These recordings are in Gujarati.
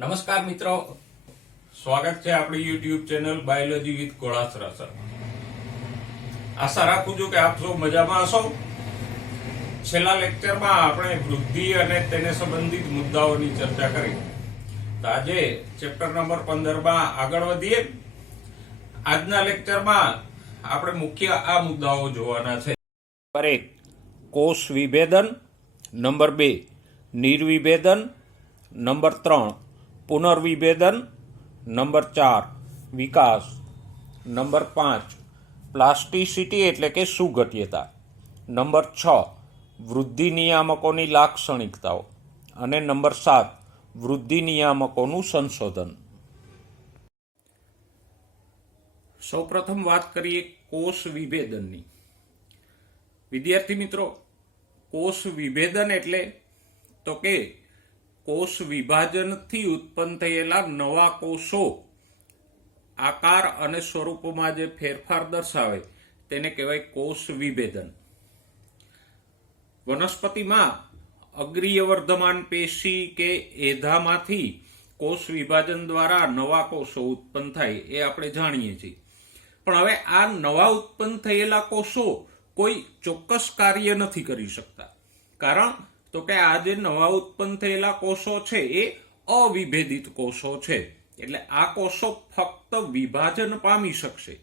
નમસ્કાર મિત્રો, સ્વાગત છે આપણી YouTube channel biology with Golasara sir. આશા રાખું છું કે આપ સૌ મજામાં હશો. છેલ્લા લેક્ચરમાં આપણે વૃદ્ધિ અને તેને સંબંધિત મુદ્દાઓની ચર્ચા કરી. તો આજે ચેપ્ટર નંબર 15 માં આગળ વધીએ. આજના લેક્ચરમાં આપણે મુખ્ય આ મુદ્દાઓ જોવાના છે. નંબર 1 કોષ વિભેદન, નંબર 2 નિર્વિભેદન, નંબર 3 પુનર્વિભેદન, નંબર 4 વિકાસ, નંબર 5 પ્લાસ્ટિસિટી એટલે કે સુઘટ્યતા, નંબર 6 વૃદ્ધિ નિયામકોની લાક્ષણિકતાઓ અને નંબર 7 વૃદ્ધિ નિયામકોનું સંશોધન. સૌપ્રથમ વાત કરીએ કોષ વિભેદનની. વિદ્યાર્થી મિત્રો, કોષ વિભેદન એટલે તો કે કોષ વિભાજનથી ઉત્પન્ન થયેલા નવા કોષો આકાર અને સ્વરૂપમાં જે ફેરફાર દર્શાવે તેને કહેવાય કોષ વિભેદન. વનસ્પતિમાં અગ્રીય વર્ધમાન પેશી કે એધામાંથી કોષ વિભાજન દ્વારા નવા કોષો ઉત્પન્ન થાય એ આપણે જાણીએ છીએ. પણ હવે આ નવા ઉત્પન્ન થયેલા કોષો કોઈ ચોક્કસ કાર્ય નથી કરી શકતા. કારણ તો કે આ જે નવા ઉત્પન્ન થયેલા કોષો છે એ અવિભેદિત કોષો છે. એટલે આ કોષો ફક્ત વિભાજન પામી શકશે,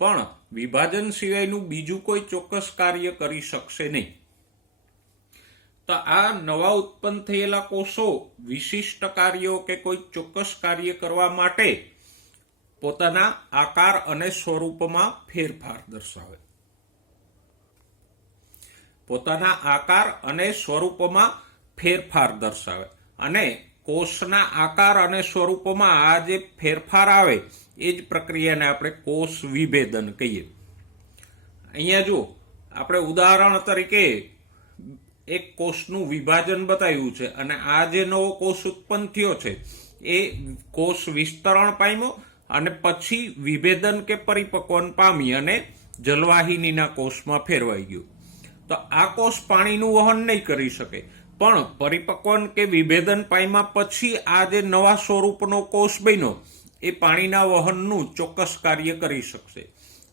પણ વિભાજન સિવાયનું બીજું કોઈ ચોક્કસ કાર્ય કરી શકશે નહીં. તો આ નવા ઉત્પન્ન થયેલા કોષો વિશિષ્ટ કાર્યો કે કોઈ ચોક્કસ કાર્ય કરવા માટે પોતાના આકાર અને સ્વરૂપમાં ફેરફાર દર્શાવે. પોતાના આકાર અને સ્વરૂપમાં ફેરફાર દર્શાવે અને કોષના આકાર અને સ્વરૂપમાં આ જે ફેરફાર આવે એ જ પ્રક્રિયાને આપણે કોષ વિભેદન કહીએ. અહીંયા જો આપણે ઉદાહરણ તરીકે એક કોષનું વિભાજન બતાવ્યું છે અને આ જે નવો કોષ ઉત્પન્ન થયો છે એ કોષ વિસ્તરણ પામ્યો અને પછી વિભેદન કે પરિપક્વન પામી અને જલવાહિનીના કોષમાં ફેરવાઈ ગયું. તો આ કોષ પાણીનું વહન નહીં કરી શકે, પણ પરિપક્વન કે વિભેદન પામ્યા પછી આ જે નવા સ્વરૂપનો કોષ બન્યો એ પાણીના વહનનું ચોક્કસ કાર્ય કરી શકશે.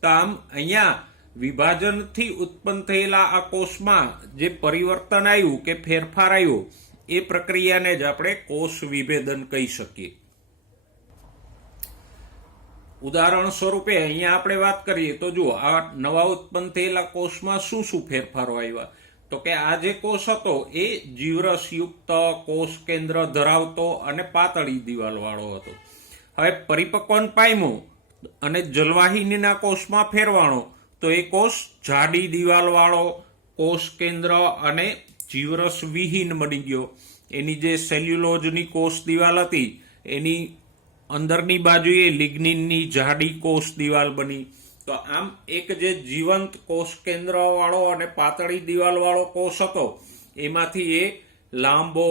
તો આમ અહીંયા વિભાજનથી ઉત્પન્ન થયેલા આ કોષમાં જે પરિવર્તન આવ્યું કે ફેરફાર આવ્યો એ પ્રક્રિયાને જ આપણે કોષ વિભેદન કહી શકીએ. ઉદાહરણ સ્વરૂપે અહીંયા આપણે વાત કરીએ તો જુઓ, આ નવા ઉત્પન્ન થયેલા કોષમાં શું શું ફેરફારો આવ્યા. તો કે આ જે કોષ હતો એ જીવરસયુક્ત કોષ કેન્દ્ર ધરાવતો અને પાતળી દિવાલ વાળો હતો. હવે પરિપક્વન પામ્યો અને જલવાહિનીના કોષમાં ફેરવાણો તો એ કોષ જાડી દિવાલ વાળો કોષ કેન્દ્ર અને જીવરસ વિહીન બની ગયો. એની જે સેલ્યુલોઝની કોષ દિવાલ હતી એની અંદરની બાજુએ લિગ્નિનની જાડી કોષ દિવાલ બની. તો આમ એક જે જીવંત કોષ કેન્દ્ર વાળો અને પાતળી દિવાલ વાળો કોષ હતો એમાંથી એ લાંબો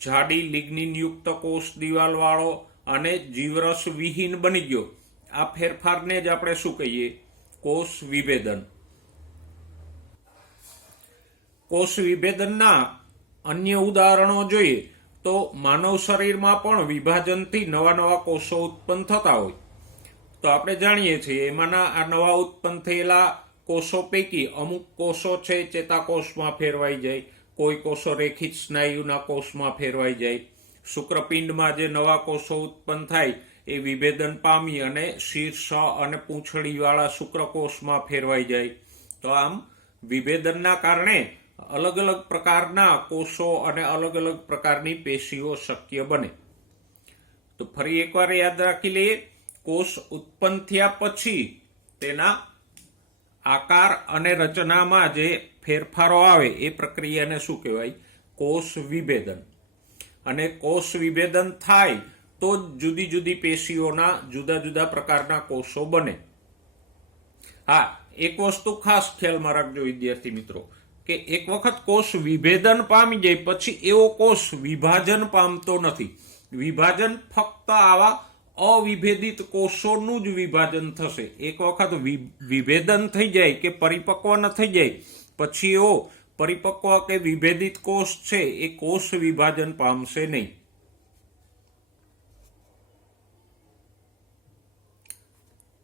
જાડી લિગ્નિન યુક્ત કોષ દિવાલ વાળો અને જીવરસ વિહીન બની ગયો. આ ફેરફારને જ આપણે શું કહીએ? કોષ વિભેદન. કોષ વિભેદનના અન્ય ઉદાહરણો જોઈએ તો માનવ શરીરમાં પણ વિભાજનથી નવા નવા કોષો ઉત્પન્ન થતા હોય. તો આપણે જાણીએ છીએ એમાંના આ નવા ઉત્પન્ન થયેલા કોષો પૈકી અમુક કોષો છે ચેતાકોષમાં ફેરવાઈ જાય, કોઈ કોષો રેખિત સ્નાયુના કોષમાં ફેરવાઈ જાય. શુક્રપિંડમાં જે નવા કોષો ઉત્પન્ન થાય એ વિભેદન પામી અને શીર્ષ અને પૂંછડીવાળા શુક્રકોષમાં ફેરવાઈ જાય. તો આમ વિભેદનના કારણે અલગ અલગ પ્રકારના કોષો અને અલગ અલગ પ્રકારની પેશીઓ શક્ય બને. તો ફરી એકવાર યાદ રાખી લઈએ, કોષ ઉત્પન્ન થયા પછી તેના આકાર અને રચનામાં જે ફેરફારો આવે એ પ્રક્રિયાને શું કહેવાય? કોષ વિભેદન. અને કોષ વિભેદન થાય તો જ જુદી જુદી પેશીઓના જુદા જુદા પ્રકારના કોષો બને. હા, એક વસ્તુ ખાસ ખ્યાલમાં રાખજો વિદ્યાર્થી મિત્રો કે એક વખત કોષ વિભેદન પામી જાય પછી એવો કોષ વિભાજન પામતો નથી. વિભાજન ફક્ત આવા અવિભેદિત કોષોનું જ વિભાજન થશે. એક વખત વિભેદન થઈ જાય કે પરિપક્વ ન થઈ જાય પછી એવો પરિપક્વ કે વિભેદિત કોષ છે એ કોષ વિભાજન પામશે નહીં.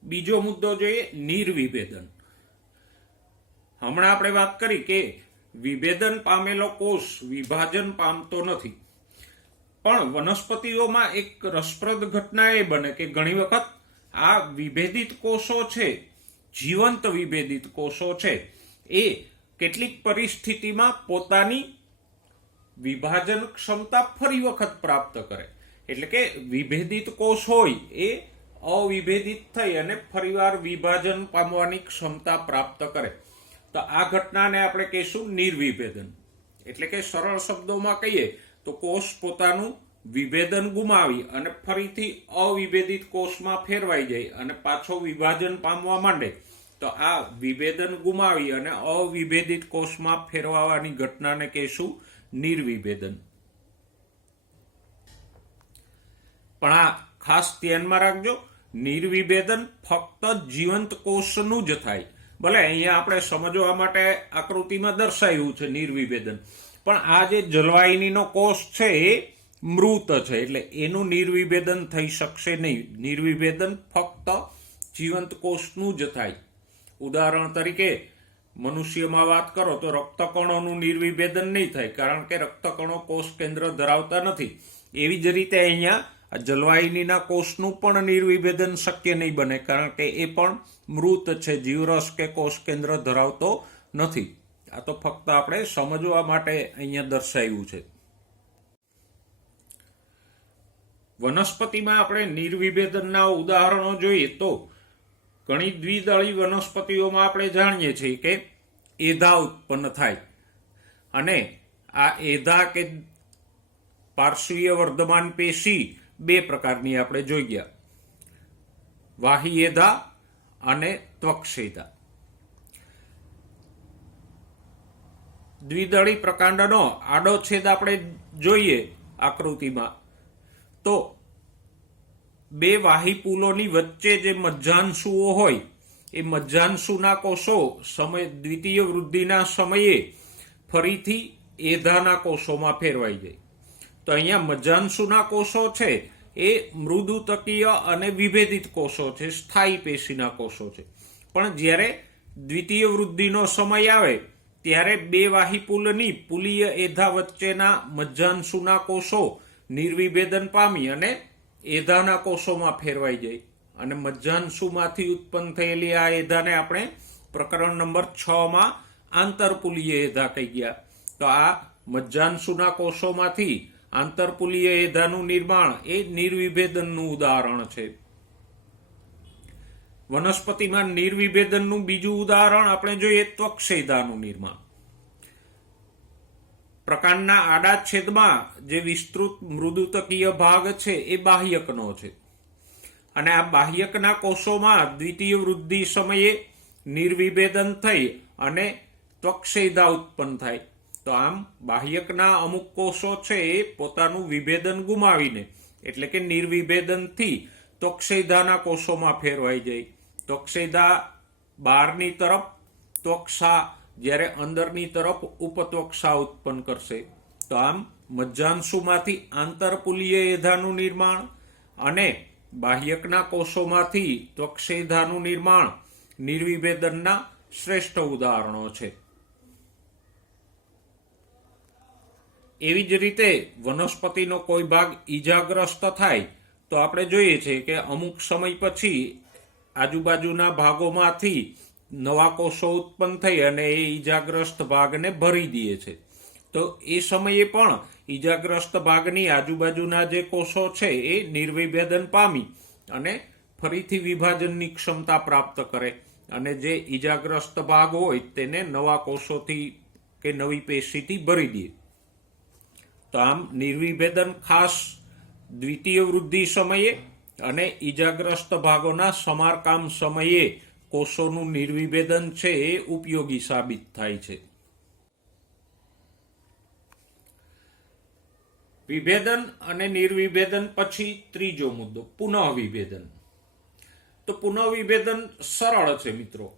બીજો મુદ્દો જોઈએ નિર્વિભેદન. હમણાં આપણે વાત કરી કે વિભેદન પામેલો કોષ વિભાજન પામતો નથી, પણ વનસ્પતિઓમાં એક રસપ્રદ ઘટના એ બને કે ઘણી વખત આ વિભેદિત કોષો છે, જીવંત વિભેદિત કોષો છે, એ કેટલીક પરિસ્થિતિમાં પોતાની વિભાજન ક્ષમતા ફરી વખત પ્રાપ્ત કરે. એટલે કે વિભેદિત કોષ હોય એ અવિભેદિત થઈ અને ફરીવાર વિભાજન પામવાની ક્ષમતા પ્રાપ્ત કરે. તો આ ઘટનાને આપણે કહીશું નિર્વિભેદન. એટલે કે સરળ શબ્દોમાં કહીએ તો કોષ પોતાનું વિભેદન ગુમાવી અને ફરીથી અવિભેદિત કોષમાં ફેરવાઈ જાય અને પાછો વિભાજન પામવા માંડે, તો આ વિભેદન ગુમાવી અને અવિભેદિત કોષમાં ફેરવવાની ઘટનાને કહીશું નિર્વિભેદન. પણ આ ખાસ ધ્યાનમાં રાખજો, નિર્વિભેદન ફક્ત જીવંત કોષનું જ થાય. ભલે અહીંયા આપણે સમજવા માટે આકૃતિમાં દર્શાવ્યું છે નિર્વિભેદન, પણ આ જે જલવાહિનીનો કોષ છે એ મૃત છે, એટલે એનું નિર્વિભેદન થઈ શકશે નહીં. નિર્વિભેદન ફક્ત જીવંત કોષનું જ થાય. ઉદાહરણ તરીકે મનુષ્યમાં વાત કરો તો રક્તકણોનું નિર્વિભેદન નહીં થાય, કારણ કે રક્તકણો કોષ કેન્દ્ર ધરાવતા નથી. એવી જ રીતે અહીંયા જલવાહિનીના કોષનું પણ નિર્વિભેદન શક્ય નહીં બને, કારણ કે એ પણ મૃત છે, જીવરસ કે કોષ કેન્દ્ર ધરાવતો નથી. આ તો ફક્ત આપણે સમજવા માટે અહીંયા દર્શાવ્યું છે. વનસ્પતિમાં આપણે નિર્વિભેદનના ઉદાહરણો જોઈએ તો ઘણી દ્વિદળી વનસ્પતિઓમાં આપણે જાણીએ છીએ કે એધા ઉત્પન્ન થાય, અને આ એધા કે પાર્શ્વીય વર્ધમાન પેશી બે પ્રકારની આપણે જોઈ ગયા, વાહી એધા અને ત્વક્ષેધા. દ્વિદળી પ્રકાંડનો આડો છેદ આપણે જોઈએ આકૃતિમાં તો બે વાહી પુલોની વચ્ચે જે મજ્જાંશુઓ હોય એ મજ્જાંશુના કોષો દ્વિતીય વૃદ્ધિના સમયે ફરીથી એધાના કોષોમાં ફેરવાઈ જાય. તો અહીંયા મજ્જાંશુના કોષો છે એ મૃદુતકીય અને વિભેદિત કોષો છે, સ્થાયી પેશીના કોષો છે. પણ જ્યારે દ્વિતીય વૃદ્ધિનો સમય આવે ત્યારે બે વાહી પુલની પુલીય એધા વચ્ચેના મજ્જાંશુના કોષો નિર્વિભેદન પામી અને એધાના કોષોમાં ફેરવાઈ જાય, અને મજ્જાંશુમાંથી ઉત્પન્ન થયેલી આ એધાને આપણે પ્રકરણ નંબર 6 આંતરપુલીય એધા કહી ગયા. તો આ મજ્જાંશુના કોષોમાંથી આંતરપુલીય એધાનું નિર્માણ એ નિર્વિભેદનનું ઉદાહરણ છે. વનસ્પતિમાં નિર્વિભેદનનું બીજું ઉદાહરણ આપણે જોઈએ ત્વક્ષેધાનું નિર્માણ. પ્રકાંડના આડા છેદમાં જે વિસ્તૃત મૃદુતકીય ભાગ છે એ બાહ્યકનો છે, અને આ બાહ્યકના કોષોમાં દ્વિતીય વૃદ્ધિ સમયે નિર્વિભેદન થઈ અને ત્વક્ષેધા ઉત્પન્ન થાય. તો આમ બાહ્યકના અમુક કોષો છે એ પોતાનું વિભેદન ગુમાવીને એટલે કે નિર્વિભેદનથી ત્વક્ષેધાના કોષોમાં ફેરવાઈ જાય. ત્વક્ષેધા બહારની તરફ ત્વક્ષા, જ્યારે અંદરની તરફ ઉપત્વક્ષા ઉત્પન્ન કરશે. તો આમ મજ્જાંશુમાંથી આંતરપુલીય એધાનું નિર્માણ અને બાહ્યકના કોષોમાંથી ત્વક્ષેધાનું નિર્માણ નિર્વિભેદનના શ્રેષ્ઠ ઉદાહરણો છે. એવી જ રીતે વનસ્પતિનો કોઈ ભાગ ઈજાગ્રસ્ત થાય તો આપણે જોઈએ છીએ કે અમુક સમય પછી આજુબાજુના ભાગોમાંથી નવા કોષો ઉત્પન્ન થઈ અને એ ઈજાગ્રસ્ત ભાગને ભરી દે છે. તો એ સમયે પણ ઈજાગ્રસ્ત ભાગની આજુબાજુના જે કોષો છે એ નિર્વિભેદન પામી અને ફરીથી વિભાજનની ક્ષમતા પ્રાપ્ત કરે, અને જે ઈજાગ્રસ્ત ભાગ હોય તેને નવા કોષોથી કે નવી પેશીથી ભરી દે. તો આમ નિર્વિભેદન ખાસ દ્વિતીય વૃદ્ધિ સમયે અને ઈજાગ્રસ્ત ભાગોના સમારકામ સમયે કોષોનું નિર્વિભેદન છે એ ઉપયોગી સાબિત થાય છે. વિભેદન અને નિર્વિભેદન પછી ત્રીજો મુદ્દો પુનઃવિભેદન. તો પુનઃવિભેદન સરળ છે મિત્રો.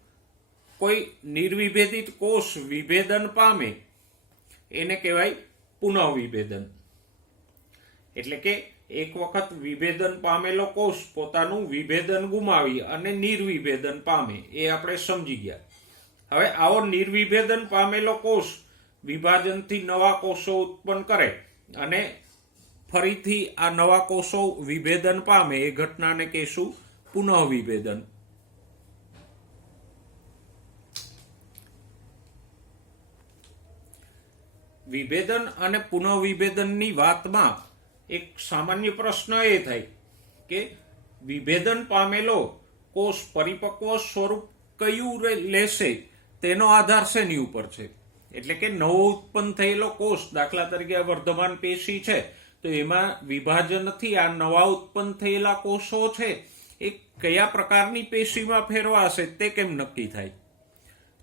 કોઈ નિર્વિભેદિત કોષ વિભેદન પામે એને કહેવાય પુનઃવિભેદન. એટલે કે એક વખત વિભેદન પામેલો કોષ પોતાનું વિભેદન ગુમાવી અને નિર્વિભેદન પામે, એ આપણે સમજી ગયા. હવે આવો નિર્વિભેદન પામેલો કોષ વિભાજનથી નવા કોષો ઉત્પન્ન કરે અને ફરીથી આ નવા કોષો વિભેદન પામે, એ ઘટનાને કહેશું પુનઃવિભેદન. વિભેદન અને પુનઃવિભેદનની વાતમાં એક સામાન્ય પ્રશ્ન એ થાય કે વિભેદન પામેલો કોષ પરિપક્વ સ્વરૂપ કયું લેશે તેનો આધાર શેની ઉપર છે. એટલે કે નવો ઉત્પન્ન થયેલો કોષ, દાખલા તરીકે વર્ધમાન પેશી છે, તો એમાં વિભાજનથી આ નવા ઉત્પન્ન થયેલા કોષો છે એ કયા પ્રકારની પેશીમાં ફેરવાશે તે કેમ નક્કી થાય?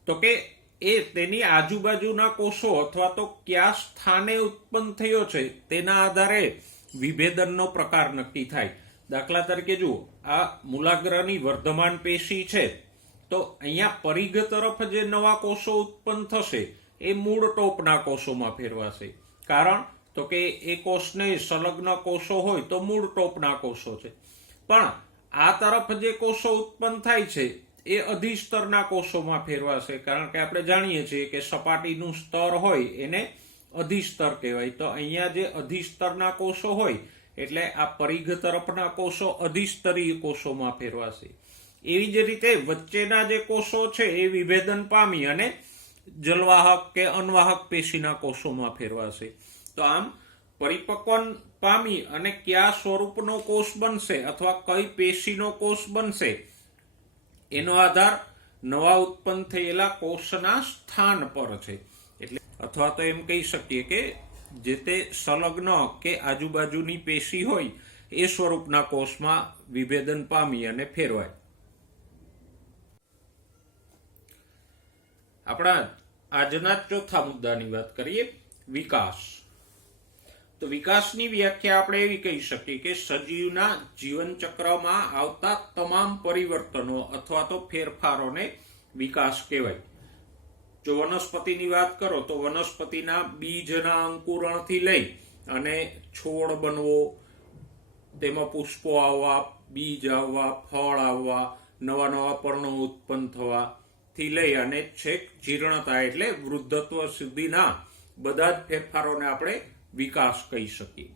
તો કે એ તેની આજુબાજુના કોષો અથવા તો કયા સ્થાને ઉત્પન્ન થયો છે તેના આધારે વિભેદનનો પ્રકાર નક્કી થાય. દાખલા તરીકે જુઓ, આ મૂલાગ્રની વર્ધમાન પેશી છે, તો અહીંયા પરિઘ તરફ જે નવા કોષો ઉત્પન્ન થશે એ મૂળ ટોપના કોષોમાં ફેરવાશે. કારણ તો કે એ કોષને સંલગ્ન કોષો હોય તો મૂળ ટોપના કોષો છે, પણ આ તરફ જે કોષો ઉત્પન્ન થાય છે એ અધિસ્તરના કોષોમાં ફેરવાશે. કારણ કે આપણે જાણીએ છીએ કે સપાટીનું સ્તર હોય એને અધિસ્તર કહેવાય. તો અહીંયા જે અધિસ્તરના કોષો હોય એટલે આ પરિઘ તરફના કોષો અધિસ્તરીય કોષોમાં ફેરવાશે. એવી જ રીતે વચ્ચેના જે કોષો છે એ વિભેદન પામી અને જલવાહક કે અનવાહક પેશીના કોષોમાં ફેરવાશે. તો આમ પરિપક્વન પામી અને કયા સ્વરૂપનો કોષ બનશે અથવા કઈ પેશીનો કોષ બનશે એનો આધાર નવા ઉત્પન્ન થયેલા કોષના સ્થાન પર છે. એટલે અથવા તો એમ કહી શકીએ કે જે તે સંલગ્ન કે આજુબાજુની પેશી હોય એ સ્વરૂપના કોષમાં વિભેદન પામી અને ફેરવાય. આપણા આજના ચોથા મુદ્દાની વાત કરીએ, વિકાસ. તો વિકાસની વ્યાખ્યા આપણે એવી કહી શકીએ કે સજીવના જીવન ચક્રમાં આવતા તમામ પરિવર્તનો અથવા તો ફેરફારોને વિકાસ કહેવાય. જો વનસ્પતિની વાત કરો તો વનસ્પતિના બીજના અંકુરણથી લઈ અને છોડ બનવો, તેમાં પુષ્પો આવવા, બીજ આવવા, ફળ આવવા, નવા નવા પર્ણો ઉત્પન્ન થવા થી લઈ અને છેક જીર્ણતા એટલે વૃદ્ધત્વ સુધીના બધા જ ફેરફારોને આપણે વિકાસ કહી શકીએ.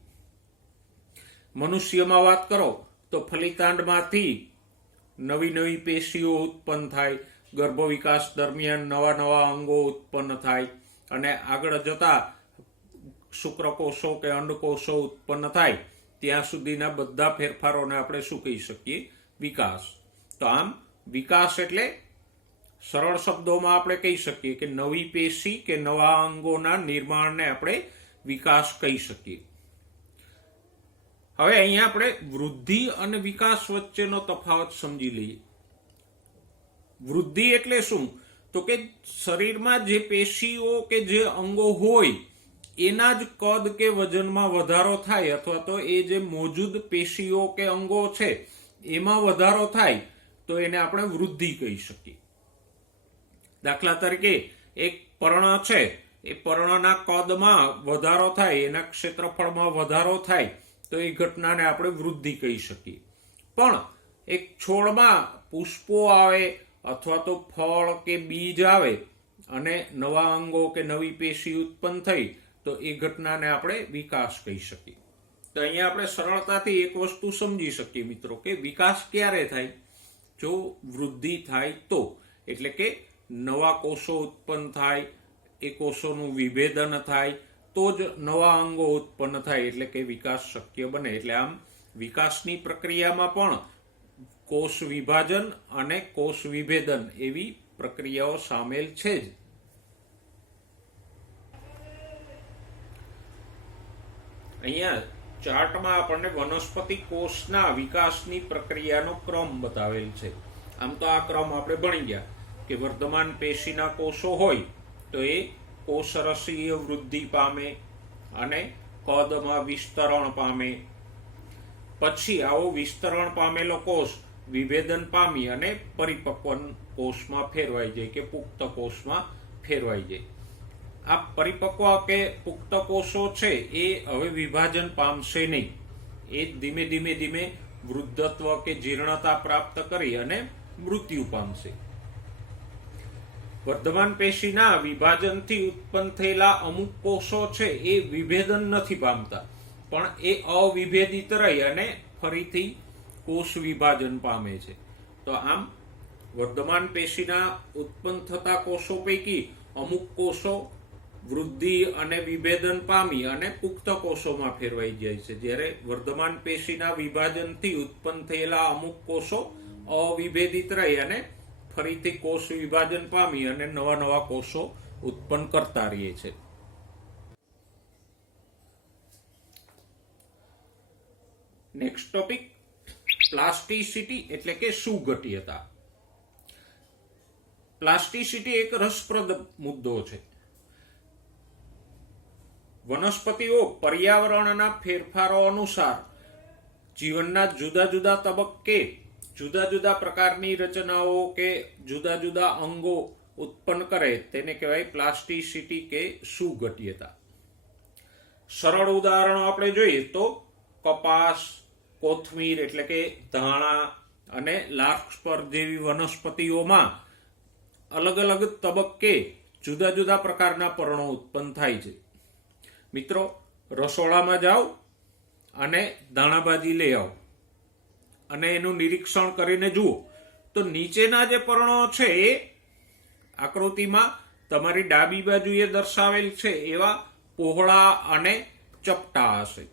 મનુષ્યમાં વાત કરો તો ફલિતાંડમાંથી નવી નવી પેશીઓ ઉત્પન્ન થાય, ગર્ભ વિકાસ દરમિયાન નવા નવા અંગો ઉત્પન્ન થાય અને આગળ જતા શુક્રકોષો કે અંડકોષો ઉત્પન્ન થાય ત્યાં સુધીના બધા ફેરફારોને આપણે શું કહી શકીએ? વિકાસ. તો આમ વિકાસ એટલે સરળ શબ્દોમાં આપણે કહી શકીએ કે નવી પેશી કે નવા અંગોના નિર્માણને આપણે વિકાસ કહી શકીએ. હવે અહીંયા આપણે વૃદ્ધિ અને વિકાસ વચ્ચેનો તફાવત સમજી લઈએ. વૃદ્ધિ એટલે શું? તો કે શરીરમાં જે પેશીઓ કે જે અંગો હોય એના જ કદ કે વજનમાં વધારો થાય અથવા તો એ જે મોજૂદ પેશીઓ કે અંગો છે એમાં વધારો થાય તો એને આપણે વૃદ્ધિ કહી શકીએ. દાખલા તરીકે એક પર્ણ છે, એ પર્ણના કદમાં વધારો થાય, એના ક્ષેત્રફળમાં વધારો થાય તો એ ઘટનાને આપણે વૃદ્ધિ કહી શકીએ. પણ એક છોડમાં પુષ્પો આવે અથવા તો ફળ કે બીજ આવે અને નવા અંગો કે નવી પેશી ઉત્પન્ન થઈ તો એ ઘટનાને આપણે વિકાસ કહી શકીએ. તો અહીંયા આપણે સરળતાથી એક વસ્તુ સમજી શકીએ મિત્રો કે વિકાસ ક્યારે થાય? જો વૃદ્ધિ થાય તો, એટલે કે નવા કોષો ઉત્પન્ન થાય, એ કોષોનું વિભેદન થાય તો જ નવા અંગો ઉત્પન્ન થાય, એટલે કે વિકાસ શક્ય બને. એટલે આમ વિકાસની પ્રક્રિયામાં પણ કોષ વિભાજન અને કોષ વિભેદન એવી પ્રક્રિયાઓ સામેલ છે જ. અહીંયા ચાર્ટમાં આપણને વનસ્પતિ કોષના વિકાસની પ્રક્રિયાનો ક્રમ બતાવેલ છે. આમ તો આ ક્રમ આપણે ભણી ગયા કે વર્ધમાન પેશીના કોષો હોય તો એ કોષરસીય વૃદ્ધિ પામે અને કદમાં વિસ્તરણ પામે. પછી આવો વિસ્તરણ પામેલો કોષ વિભેદન પામી અને પરિપક્વ કોષમાં ફેરવાઈ જાય કે પુખ્ત કોષમાં ફેરવાઈ જાય. આ પરિપક્વ કે પુખ્ત કોષો છે એ હવે વિભાજન પામશે નહીં. એ ધીમે ધીમે ધીમે વૃદ્ધત્વ કે જીર્ણતા પ્રાપ્ત કરી અને મૃત્યુ પામશે. વર્ધમાન પેશીના વિભાજનથી ઉત્પન્ન થયેલા અમુક કોષો છે એ વિભેદન નથી પામતા, પણ એ અવિભેદિત રહી અને ફરીથી કોષ વિભાજન પામે છે. તો આમ વર્ધમાન પેશીના ઉત્પન્ન થતા કોષો પૈકી અમુક કોષો વૃદ્ધિ અને વિભેદન પામી અને પુખ્ત કોષોમાં ફેરવાઈ જાય છે, જ્યારે વર્ધમાન પેશીના વિભાજનથી ઉત્પન્ન થયેલા અમુક કોષો અવિભેદિત રહી અને ફરીથી કોષ વિભાજન પામી અને નવા નવા કોષો ઉત્પન્ન કરતા રહે છે. નેક્સ્ટ ટોપિક પ્લાસ્ટિસિટી એટલે કે સુઘટ્યતા. પ્લાસ્ટિસિટી એક રસપ્રદ મુદ્દો છે. વનસ્પતિઓ પર્યાવરણના ફેરફારો અનુસાર જીવનના જુદા જુદા તબક્કે જુદા જુદા પ્રકારની રચનાઓ કે જુદા જુદા અંગો ઉત્પન્ન કરે તેને કહેવાય પ્લાસ્ટિસિટી કે સુઘટ્યતા. સરળ ઉદાહરણો આપણે જોઈએ તો કપાસ, કોથમીર એટલે કે ધાણા અને લાર્કસ્પર જેવી વનસ્પતિઓમાં અલગ અલગ તબક્કે જુદા જુદા પ્રકારના પર્ણો ઉત્પન્ન થાય છે. મિત્રો, રસોડામાં જાઓ અને ધાણાભાજી લઈ આવો અને એનું નિરીક્ષણ કરીને જુઓ તો નીચેના જે પર્ણો છે એ આકૃતિમાં તમારી ડાબી બાજુએ દર્શાવેલ છે એવા પહોળા અને ચપટા હશે,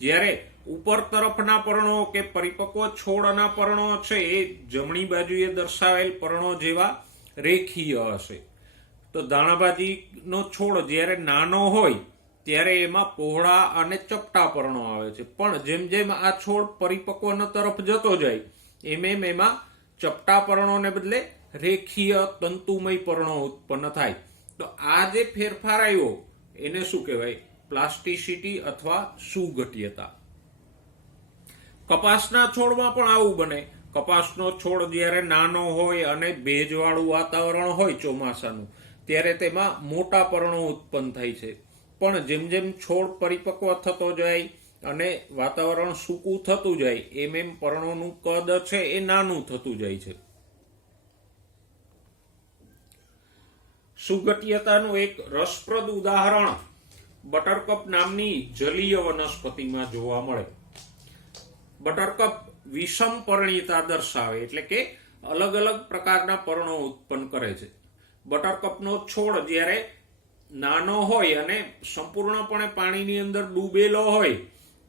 જ્યારે ઉપર તરફના પર્ણો કે પરિપક્વ છોડના પર્ણો છે એ જમણી બાજુએ દર્શાવેલ પર્ણો જેવા રેખીય હશે. તો ધાણાભાજીનો છોડ જ્યારે નાનો હોય ત્યારે એમાં પહોળા અને ચપટા પર્ણો આવે છે, પણ જેમ જેમ આ છોડ પરિપક્વ તરફ જતો જાય એમ એમાં ચપટા પર્ણોને બદલે રેખીય તંતુમય પર્ણો ઉત્પન્ન થાય. તો આ જે ફેરફાર આવ્યો એને શું કહેવાય? પ્લાસ્ટિસિટી અથવા સુઘટ્યતા. કપાસના છોડમાં પણ આવું બને. કપાસનો છોડ જ્યારે નાનો હોય અને ભેજવાળું વાતાવરણ હોય ચોમાસાનું, ત્યારે તેમાં મોટા પર્ણો ઉત્પન્ન થાય છે, પણ જેમ જેમ છોડ પરિપક્વ થતો જાય અને વાતાવરણ સૂકું થતું જાય એમ એમ પર્ણોનું કદ છે એ નાનું થતું જાય છે. સુઘટ્યતાનું એક રસપ્રદ ઉદાહરણ બટરકપ નામની જલીય વનસ્પતિમાં જોવા મળે. બટરકપ વિષમ પરણિતા દર્શાવે એટલે કે અલગ અલગ પ્રકારના પર્ણો ઉત્પન્ન કરે છે. બટરકપનો છોડ જ્યારે નાનો હોય અને સંપૂર્ણપણે પાણીની અંદર ડૂબેલો હોય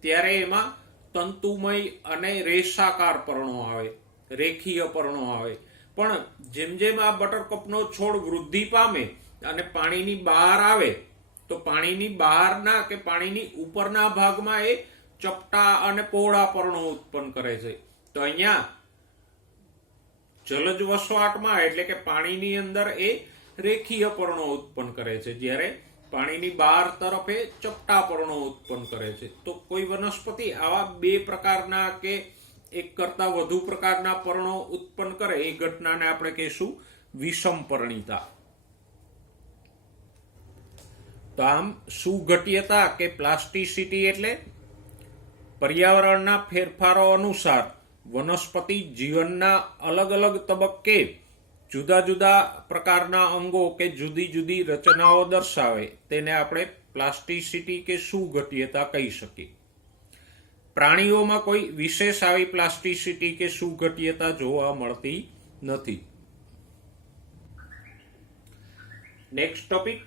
ત્યારે એમાં તંતુમય અને રેસાકાર પર્ણો આવે, રેખીય પર્ણો આવે. પણ જેમ જેમ આ બટરકપનો છોડ વૃદ્ધિ પામે અને પાણીની બહાર આવે તો પાણીની બહારના કે પાણીની ઉપરના ભાગમાં એ ચપટા અને પહોળા પર્ણો ઉત્પન્ન કરે છે. તો અહીંયા જલજ વસવાટમાં એટલે કે પાણીની અંદર એ રેખીય પર્ણો ઉત્પન્ન કરે છે, જ્યારે પાણીની બહાર તરફ એ ચપટા પર્ણો ઉત્પન્ન કરે છે. તો કોઈ વનસ્પતિ આવા બે પ્રકારના કે એક કરતા વધુ પ્રકારના પર્ણો ઉત્પન્ન કરે એ ઘટનાને આપણે કહીશું વિષમ પરણિતા. તો આમ સુઘટ્યતા કે પ્લાસ્ટિસિટી એટલે પર્યાવરણના ફેરફારો અનુસાર વનસ્પતિ જીવનના અલગ અલગ તબક્કે જુદા જુદા પ્રકારના અંગો કે જુદી જુદી રચનાઓ દર્શાવે તેને આપણે પ્લાસ્ટિસિટી કે સુઘટ્યતા કહી શકીએ. પ્રાણીઓમાં કોઈ વિશેષ આવી પ્લાસ્ટિસિટી કે સુઘટ્યતા જોવા મળતી નથી. નેક્સ્ટ ટોપિક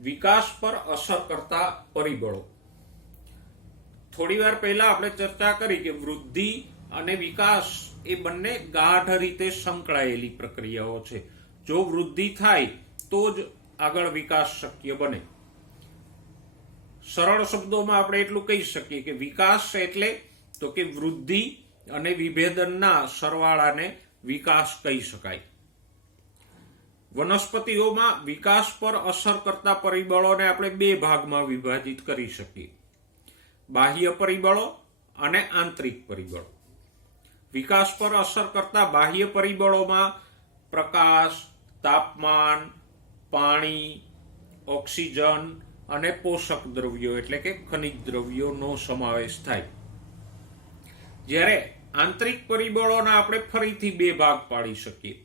વિકાસ પર અસર કરતા પરિબળો. થોડી વાર પહેલા આપણે ચર્ચા કરી કે વૃદ્ધિ અને વિકાસ એ બંને ગાઢ રીતે સંકળાયેલી પ્રક્રિયાઓ છે. જો વૃદ્ધિ થાય તો જ આગળ વિકાસ શક્ય બને. સરળ શબ્દોમાં આપણે એટલું કહી શકીએ કે વિકાસ એટલે તો કે વૃદ્ધિ અને વિભેદનના સરવાળાને વિકાસ કહી શકાય. વનસ્પતિઓમાં વિકાસ પર અસર કરતા પરિબળોને આપણે બે ભાગમાં વિભાજિત કરી શકીએ: બાહ્ય પરિબળો અને આંતરિક પરિબળો. વિકાસ પર અસર કરતા બાહ્ય પરિબળોમાં પ્રકાશ, તાપમાન, પાણી, ઓક્સિજન અને પોષક દ્રવ્યો એટલે કે ખનિજ દ્રવ્યોનો સમાવેશ થાય. જ્યારે આંતરિક પરિબળોના આપણે ફરીથી બે ભાગ પાડી શકીએ,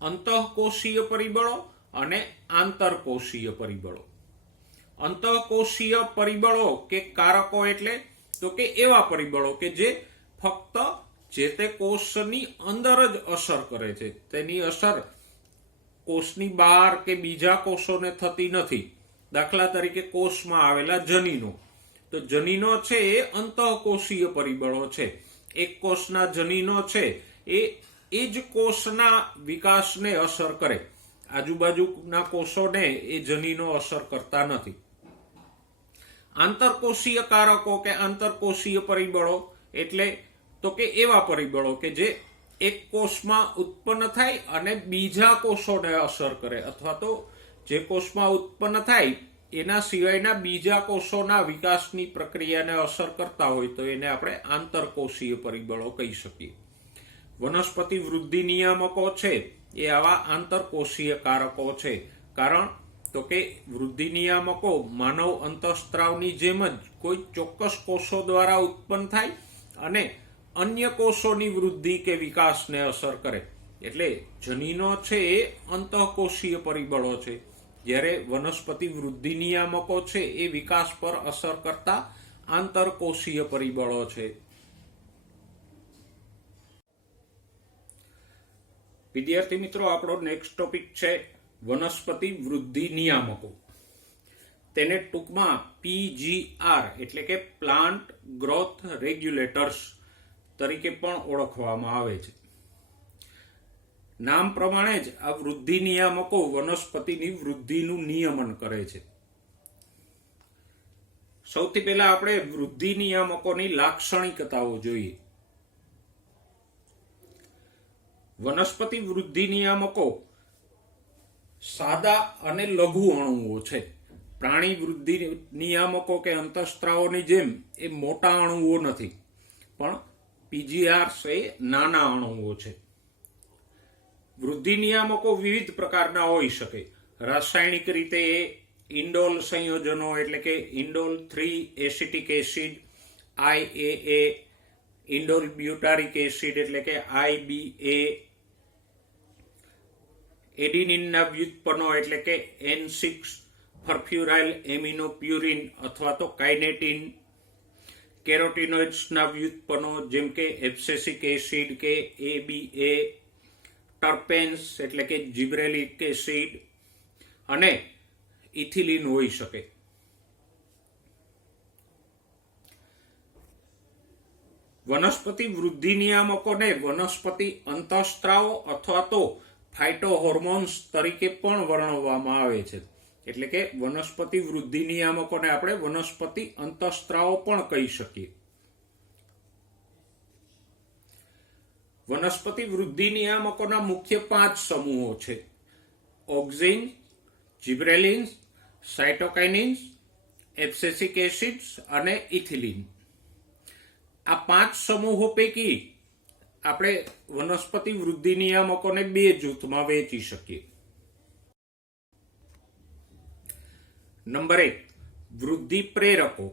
અંતઃકોષીય પરિબળો અને આંતરકોષીય પરિબળો. અંતઃકોષીય પરિબળો કે કારકો એટલે તો કે એવા પરિબળો કે જે ફક્ત જે તે કોષની અંદર જ અસર કરે છે, તેની અસર કોષની બહાર કે બીજા કોષોને થતી નથી. દાખલા તરીકે કોષમાં આવેલા જનીનો, તો જનીનો છે એ અંતઃકોષીય પરિબળો છે. એક કોષના જનીનો છે એ જ કોષના વિકાસને અસર કરે, આજુબાજુના કોષોને એ જનીનો અસર કરતા નથી. આંતરકોષીય કારકો કે આંતરકોષીય પરિબળો એટલે તો કે એવા પરિબળો કે જે એક કોષમાં ઉત્પન્ન થાય અને બીજા કોષોને અસર કરે, અથવા તો જે કોષમાં ઉત્પન્ન થાય એના સિવાયના બીજા કોષોના વિકાસની પ્રક્રિયાને અસર કરતા હોય તો એને આપણે આંતરકોષીય પરિબળો કહી શકીએ. વનસ્પતિ વૃદ્ધિ નિયામકો છે એ આવા આંતરકોષીય કારકો છે. કારણ તો કે વૃદ્ધિ નિયામકો માનવ અંતઃસ્ત્રાવની જેમ જ કોઈ ચોક્કસ કોષો દ્વારા ઉત્પન્ન થાય અને અન્ય કોષોની વૃદ્ધિ કે વિકાસને અસર કરે. એટલે જનીનો છે એ અંતઃકોષીય પરિબળો છે, જ્યારે વનસ્પતિ વૃદ્ધિ નિયામકો છે એ વિકાસ પર અસર કરતા આંતરકોષીય પરિબળો છે. વિદ્યાર્થી મિત્રો, આપણો નેક્સ્ટ ટોપિક છે વનસ્પતિ વૃદ્ધિ નિયામકો. તેને ટૂંકમાં PGR એટલે કે પ્લાન્ટ ગ્રોથ રેગ્યુલેટર્સ તરીકે પણ ઓળખવામાં આવે છે. નામ પ્રમાણે જ આ વૃદ્ધિ નિયામકો વનસ્પતિની વૃદ્ધિનું નિયમન કરે છે. સૌથી પહેલા આપણે વૃદ્ધિ નિયામકોની લાક્ષણિકતાઓ જોઈએ. વનસ્પતિ વૃદ્ધિ નિયામકો સાદા અને લઘુ અણુઓ છે. પ્રાણી વૃદ્ધિ નિયામકો કે અંતઃસ્ત્રાવોની જેમ એ મોટા અણુઓ નથી, પણ PGR એ નાના અણુઓ છે. વૃદ્ધિ નિયામકો વિવિધ પ્રકારના હોઈ શકે. રાસાયણિક રીતે એ ઇન્ડોલ સંયોજનો એટલે કે indole 3 acetic acid IAA, indole butyric acid એટલે કે IBA, એડિનિનના વ્યુત્પન્નો એટલે કે N6 ફર્ફ્યુરાઇલ એમિનોપ્યુરિન અથવા તો કાઇનેટિન, કેરોટીનોઇડ્સના વ્યુત્પન્નો જેમ કે એબ્સેસિક એસિડ કે ABA, ટર્પેન્સ એટલે કે જિબ્રેલિક એસિડ અને ઇથિલિન હોઈ શકે. વનસ્પતિ વૃદ્ધિ નિયામકોને વનસ્પતિ અંતઃસ્ત્રાવો અથવા તો ફાઇટોહોર્મોન્સ તરીકે પણ વર્ણવવામાં આવે છે. એટલે કે વનસ્પતિ વૃદ્ધિ નિયામકોને આપણે વનસ્પતિ અંતઃસ્ત્રાવો પણ કહી શકીએ. વનસ્પતિ વૃદ્ધિ નિયામકોના મુખ્ય 5 સમૂહો છે: ઓક્ઝિન્સ, જિબ્રેલિન્સ, સાઇટોકાઇનિન્સ, એબ્સેસિક એસિડ્સ અને ઇથિલિન. આ 5 સમૂહો પૈકી આપણે વનસ્પતિ વૃદ્ધિ નિયામકોને 2 જૂથમાં વહેંચી શકીએ. નંબર 1, વૃદ્ધિ પ્રેરકો.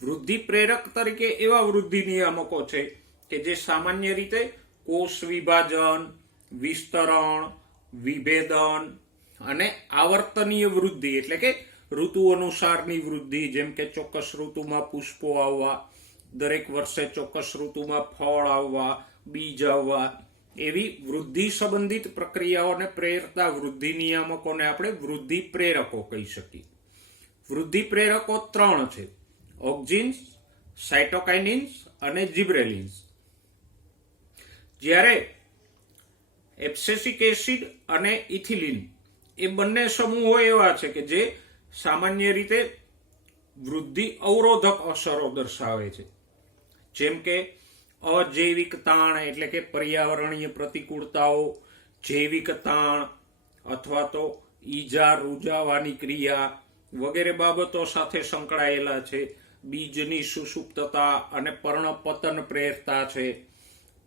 વૃદ્ધિ પ્રેરક તરીકે એવા વૃદ્ધિ નિયામકો છે કે જે સામાન્ય રીતે કોષ વિભાજન, વિસ્તરણ, વિભેદન અને આવર્તનીય વૃદ્ધિ એટલે કે ઋતુ અનુસારની વૃદ્ધિ, જેમ કે ચોક્કસ ઋતુમાં પુષ્પો આવવા, દરેક વર્ષે ચોક્કસ ઋતુમાં ફળ આવવા, બીજ આવવા, એવી વૃદ્ધિ સંબંધિત પ્રક્રિયાઓને પ્રેરતા વૃદ્ધિ નિયામકોને આપણે વૃદ્ધિ પ્રેરકો કહી શકીએ. વૃદ્ધિ પ્રેરકો 3 છે: ઓક્ઝિન્સ, સાઇટોકાઇનિન્સ અને જિબ્રેલિન્સ. જ્યારે એબ્સેસિક એસિડ અને ઇથિલિન એ બંને સમૂહો એવા છે કે જે સામાન્ય રીતે વૃદ્ધિ અવરોધક અસરો દર્શાવે છે, જેમ કે અજૈવિક તાણ એટલે કે પર્યાવરણીય પ્રતિકૂળતાઓ, જૈવિક તાણ અથવા તો ઈજા રૂજાવાની ક્રિયા વગેરે બાબતો સાથે સંકળાયેલા છે. બીજની સુષુપ્તતા અને પર્ણપતન પ્રેરતા છે.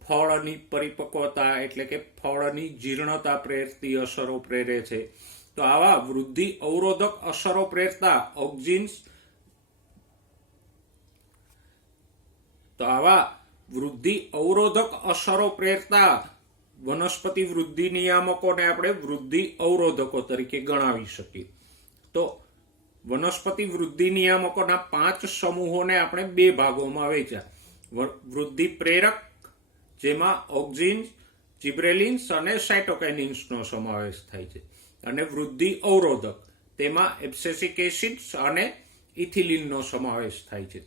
ફળની પરિપક્વતા એટલે કે ફળની જીર્ણતા પ્રેરતી અસરો પ્રેરે છે. તો આવા વૃદ્ધિ અવરોધક અસરો પ્રેરતા ઓક્ઝિન્સ, તો આવા વૃદ્ધિ અવરોધક અસરો પ્રેરતા વનસ્પતિ વૃદ્ધિ નિયામકોને આપણે વૃદ્ધિ અવરોધકો તરીકે ગણાવી શકીએ. તો વનસ્પતિ વૃદ્ધિ નિયામકોના 5 સમૂહોને આપણે 2 ભાગોમાં વહેંચ્યા. વૃદ્ધિ પ્રેરક, જેમાં ઓક્ઝિન્સ, જિબ્રેલિન્સ અને સાઇટોકાઇનિન્સનો સમાવેશ થાય છે, અને વૃદ્ધિ અવરોધક, તેમાં એબ્સેસિક એસિડ્સ અને ઇથિલિનનો સમાવેશ થાય છે.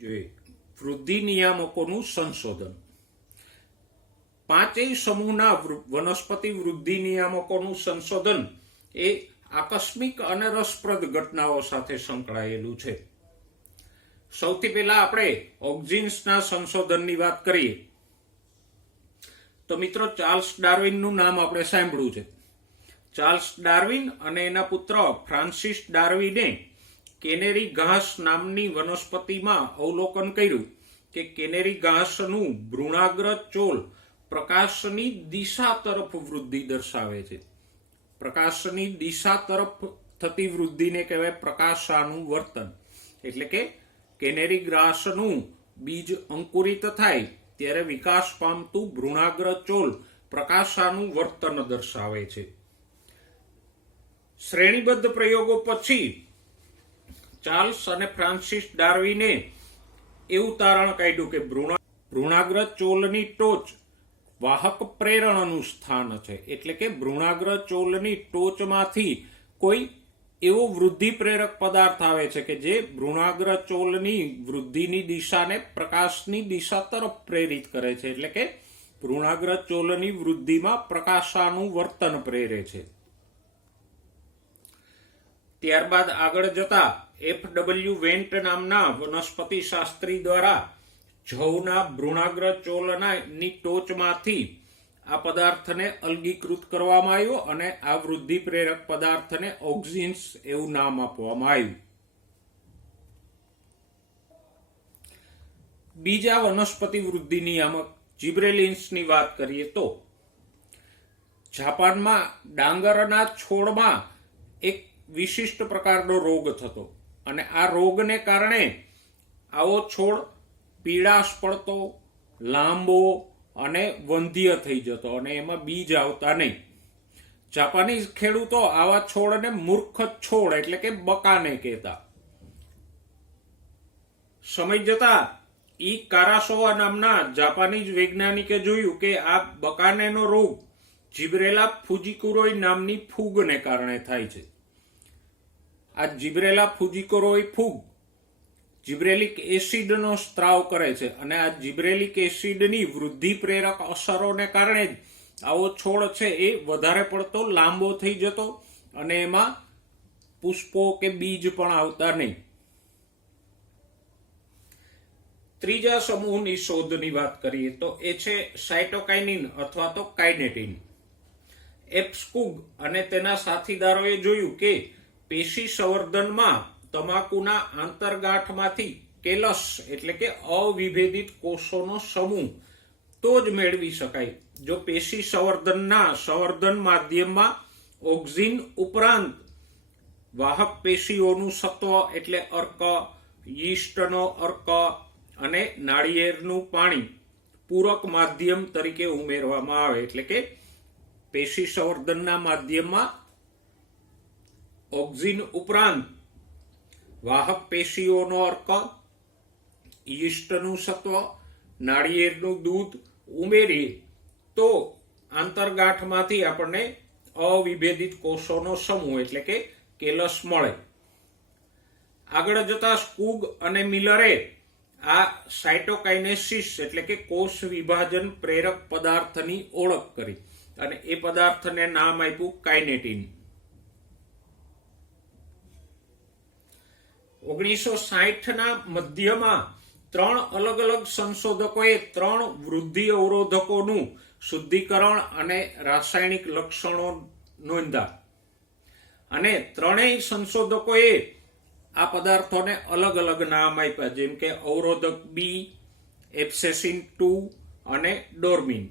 જોઈએ વૃદ્ધિ નિયામકોનું સંશોધન. 5 સમૂહના વનસ્પતિ વૃદ્ધિ નિયામકોનું સંશોધન એ આકસ્મિક અને રસપ્રદ ઘટનાઓ સાથે સંકળાયેલું છે. સૌથી પહેલા આપણે ઓક્ઝિન્સના સંશોધનની વાત કરીએ તો મિત્રો ચાર્લ્સ ડાર્વિનનું નામ આપણે સાંભળ્યું છે. ચાર્લ્સ ડાર્વિન અને એના પુત્ર ફ્રાન્સિસ ડાર્વિને કેનેરી ઘાસ નામની વનસ્પતિમાં અવલોકન કર્યું કે કેનેરી ઘાસનું ભ્રૂણાગ્ર ચોલ પ્રકાશની દિશા તરફ વૃદ્ધિ દર્શાવે છે. પ્રકાશની દિશા તરફ થતી વૃદ્ધિને કહેવાય પ્રકાશાનુવર્તન. એટલે કે કેનેરી ઘાસનું બીજ અંકુરિત થાય ત્યારે વિકાસ પામતું ભ્રૂણાગ્ર ચોલ પ્રકાશાનુવર્તન દર્શાવે છે. શ્રેણીબદ્ધ પ્રયોગો પછી ચાર્લ્સ અને ફ્રાન્સિસ ડાર્વિને એવું તારણ કાઢ્યું કે ભ્રૂણાગ્ર ચોલની ટોચ વાહક પ્રેરણનું સ્થાન છે. એટલે કે ભ્રૂણાગ્ર ચોલની ટોચમાંથી કોઈ એવો વૃદ્ધિ પ્રેરક પદાર્થ આવે છે કે જે ભ્રૂણાગ્ર ચોલની વૃદ્ધિની દિશાને પ્રકાશની દિશા તરફ પ્રેરિત કરે છે. એટલે કે ભ્રૂણાગ્ર ચોલની વૃદ્ધિમાં પ્રકાશાનુવર્તન પ્રેરે છે. ત્યારબાદ આગળ જતા FW વેન્ટ નામના વનસ્પતિ શાસ્ત્રી દ્વારા જવના ભ્રૂણાગ્ર ચોલની ટોચમાંથી આ પદાર્થને અલગીકૃત કરવામાં આવ્યો અને આ વૃદ્ધિ પ્રેરક પદાર્થને ઓક્ઝિન્સ એવું નામ આપવામાં આવ્યું. બીજા વનસ્પતિ વૃદ્ધિ નિયામક જિબ્રેલિન્સની વાત કરીએ તો જાપાનમાં ડાંગરના છોડમાં એક વિશિષ્ટ પ્રકારનો રોગ થતો અને આ રોગને કારણે આવો છોડ પીળાશ પડતો, લાંબો અને વંધ્ય થઈ જતો અને એમાં બીજ આવતા નહીં. જાપાનીઝ ખેડૂતો આવા છોડને મૂર્ખ છોડ એટલે કે બકાને કહેતા. સમય જતા ઈ કારાસોવા નામના જાપાનીઝ વૈજ્ઞાનિકે જોયું કે આ બકાનેનો રોગ જીબ્રેલા ફુજીકુરોઈ નામની ફૂગને કારણે થાય છે. આ જીબ્રેલા ફુજીકુરોઈ ફૂગ જીબ્રેલિક એસિડનો સ્ત્રાવ કરે છે અને આ જીબ્રેલિક એસિડની વૃદ્ધિ પ્રેરક અસરોને કારણે જ આવો છોડ છે એ વધારે પડતો લાંબો થઈ જતો અને એમાં પુષ્પો કે બીજ પણ આવતા નહીં. ત્રીજા સમૂહની શોધની વાત કરીએ તો એ છે સાઇટોકાઇનિન અથવા તો કાઇનેટિન. એપ્સકુગ અને તેના સાથીદારોએ જોયું કે પેશી સંવર્ધનમાં તમાકુના આંતરગાંઠમાંથી કેલસ એટલે કે અવિભેદિત કોષોનો સમૂહ તો જ મેળવી શકાય જો પેશી સંવર્ધનના સંવર્ધન માધ્યમમાં ઓક્ઝિન ઉપરાંત વાહક પેશીઓનું સત્વ એટલે અર્ક, યીસ્ટનો અર્ક અને નાળિયેરનું પાણી પૂરક માધ્યમ તરીકે ઉમેરવામાં આવે. એટલે કે પેશી સંવર્ધનના માધ્યમમાં ઓક્ઝિન ઉપરાંત વાહક પેશીઓનો અર્ક, યીસ્ટનું સત્વ, નાળિયેરનું દૂધ ઉમેરીએ તો આંતરગાંઠમાંથી આપણને અવિભેદિત કોષોનો સમૂહ એટલે કે કેલસ મળે. આગળ જતા સ્કુગ અને મિલરે આ સાઇટોકાઇનેસિસ એટલે કે કોષ વિભાજન પ્રેરક પદાર્થની ઓળખ કરી અને એ પદાર્થને નામ આપ્યું કાઇનેટિન. 1960ના મધ્યમાં 3 અલગ અલગ સંશોધકોએ 3 વૃદ્ધિ અવરોધકોનું શુદ્ધિકરણ અને રાસાયણિક લક્ષણો નોંધ્યા અને ત્રણેય સંશોધકોએ આ પદાર્થોને અલગ અલગ નામ આપ્યા, જેમ કે અવરોધક બી, એબ્સેસિન 2 અને ડોર્મિન.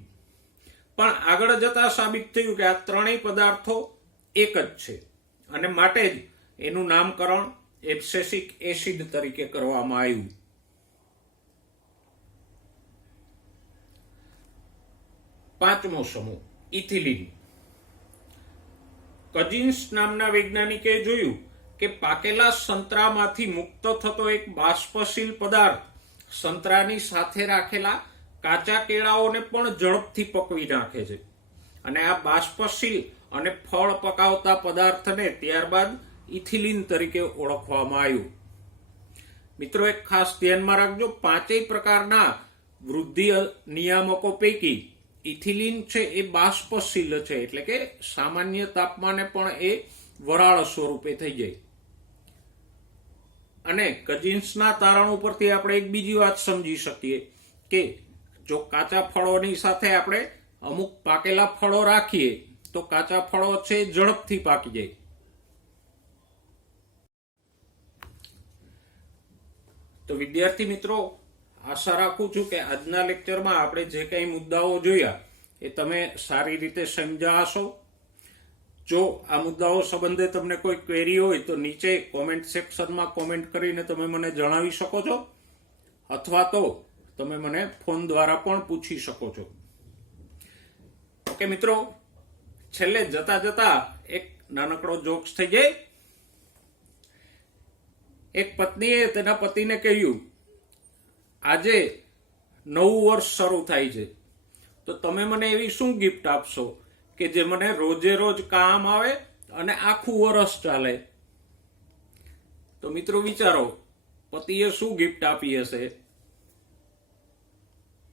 પણ આગળ જતા સાબિત થયું કે આ ત્રણેય પદાર્થો એક જ છે અને માટે જ એનું નામકરણ એબ્સેસિક એસિડ તરીકે કરવામાં આવ્યું. પાંચમો સમૂહ ઇથિલિન. કજિન્સ નામના વૈજ્ઞાનિકે જોયું કે પાકેલા સંતરામાંથી મુક્ત થતો એક બાષ્પશીલ પદાર્થ સંતરાની સાથે રાખેલા કાચા કેળાઓને પણ ઝડપથી પકવી નાખે છે. અને આ બાષ્પશીલ અને ફળ પકાવતા પદાર્થને ત્યારબાદ ઇથિલિન તરીકે ઓળખવામાં આવ્યું. મિત્રો, એક ખાસ ધ્યાનમાં રાખજો, પાંચેય પ્રકારના વૃદ્ધિ નિયામકો પૈકી ઇથિલિન છે એ બાષ્પશીલ છે, એટલે કે સામાન્ય તાપમાને પણ એ વરાળ સ્વરૂપે થઈ જાય. અને કજિન્સના તારણો પરથી આપણે એક બીજી વાત સમજી શકીએ કે જો કાચા ફળોની સાથે આપણે અમુક પાકેલા ફળો રાખીએ તો કાચા ફળો છે ઝડપથી પાકી જાય. તો વિદ્યાર્થી મિત્રો, આશા રાખું છું કે આજના લેક્ચરમાં આપણે જે કંઈ મુદ્દાઓ જોયા એ તમે સારી રીતે સમજ્યા હશો. જો આ મુદ્દાઓ સંબંધે તમને કોઈ ક્વેરી હોય તો નીચે કોમેન્ટ સેક્શનમાં કોમેન્ટ કરીને તમે મને જણાવી શકો છો, અથવા તો તમે મને ફોન દ્વારા પણ પૂછી શકો છો. ઓકે મિત્રો, છેલ્લે જતા જતા એક નાનકડો જોક્સ થઈ જાય. એક પત્નીએ તેના પતિને કહ્યું, આજે નવું વર્ષ શરૂ થાય છે, તો તમે મને એવી શું ગિફ્ટ આપશો કે જે મને રોજે રોજ કામ આવે અને આખું વર્ષ ચાલે? તો મિત્રો વિચારો, પતિએ શું ગિફ્ટ આપી હશે?